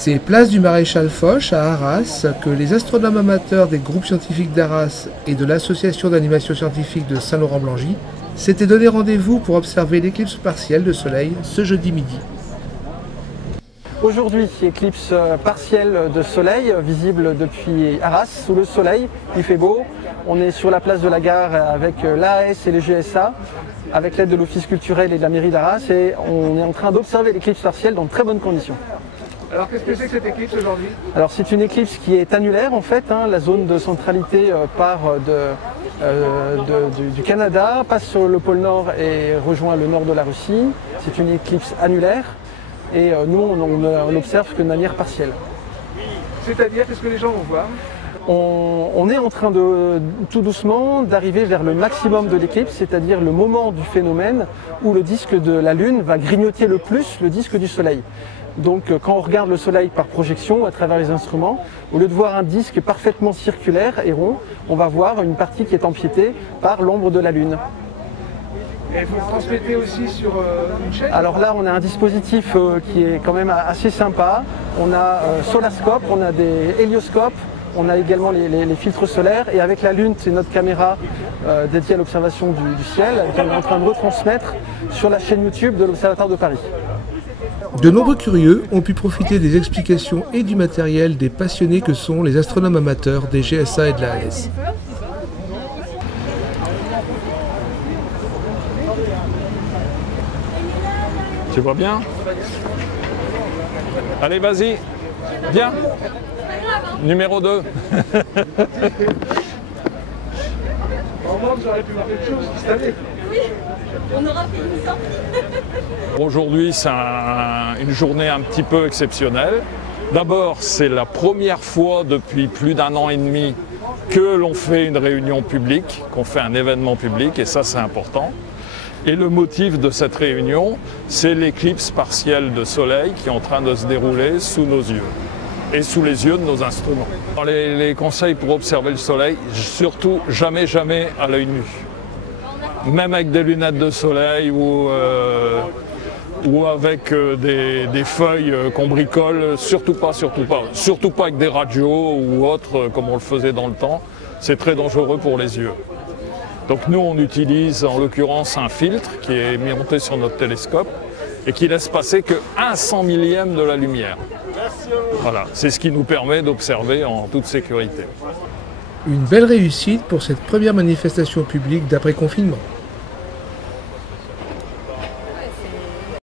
C'est place du Maréchal Foch à Arras que les astronomes amateurs des groupes scientifiques d'Arras et de l'association d'animation scientifique de Saint-Laurent-Blangy s'étaient donné rendez-vous pour observer l'éclipse partielle de soleil ce jeudi midi. Aujourd'hui, éclipse partielle de soleil visible depuis Arras sous le soleil. Il fait beau. On est sur la place de la gare avec l'AAS et les GSA, avec l'aide de l'Office culturel et de la mairie d'Arras, et on est en train d'observer l'éclipse partielle dans de très bonnes conditions. Alors qu'est-ce que c'est que cette éclipse aujourd'hui? Alors c'est une éclipse qui est annulaire en fait, la zone de centralité part du Canada, passe sur le pôle Nord et rejoint le nord de la Russie. C'est une éclipse annulaire et nous on l'observe que de manière partielle. C'est-à-dire, qu'est-ce que les gens vont voir? On est en train de, tout doucement, d'arriver vers le maximum de l'éclipse, c'est-à-dire le moment du phénomène où le disque de la Lune va grignoter le plus le disque du Soleil. Donc quand on regarde le Soleil par projection à travers les instruments, au lieu de voir un disque parfaitement circulaire et rond, on va voir une partie qui est empiétée par l'ombre de la Lune. Et vous transmettez aussi sur une chaîne? Alors là, on a un dispositif qui est quand même assez sympa. On a Solarscope, on a des hélioscopes, on a également les filtres solaires, et avec la Lune, c'est notre caméra dédiée à l'observation du ciel, qu'on est en train de retransmettre sur la chaîne YouTube de l'Observatoire de Paris. De nombreux curieux ont pu profiter des explications et du matériel des passionnés que sont les astronomes amateurs des GSA et de l'AAS. Tu vois bien? Allez, vas-y, viens. Numéro 2. Vous aurez pu voir quelque chose cette année. Oui, on aura fait une sortie. Aujourd'hui, c'est une journée un petit peu exceptionnelle. D'abord, c'est la première fois depuis plus d'1 an et demi que l'on fait une réunion publique, qu'on fait un événement public, et ça, c'est important. Et le motif de cette réunion, c'est l'éclipse partielle de soleil qui est en train de se dérouler sous nos yeux et sous les yeux de nos instruments. Les conseils pour observer le soleil, surtout jamais à l'œil nu. Même avec des lunettes de soleil ou avec des feuilles qu'on bricole, surtout pas. Surtout pas avec des radios ou autres comme on le faisait dans le temps. C'est très dangereux pour les yeux. Donc nous, on utilise en l'occurrence un filtre qui est monté sur notre télescope et qui laisse passer que 1/100 millième de la lumière. Voilà, c'est ce qui nous permet d'observer en toute sécurité. Une belle réussite pour cette première manifestation publique d'après confinement.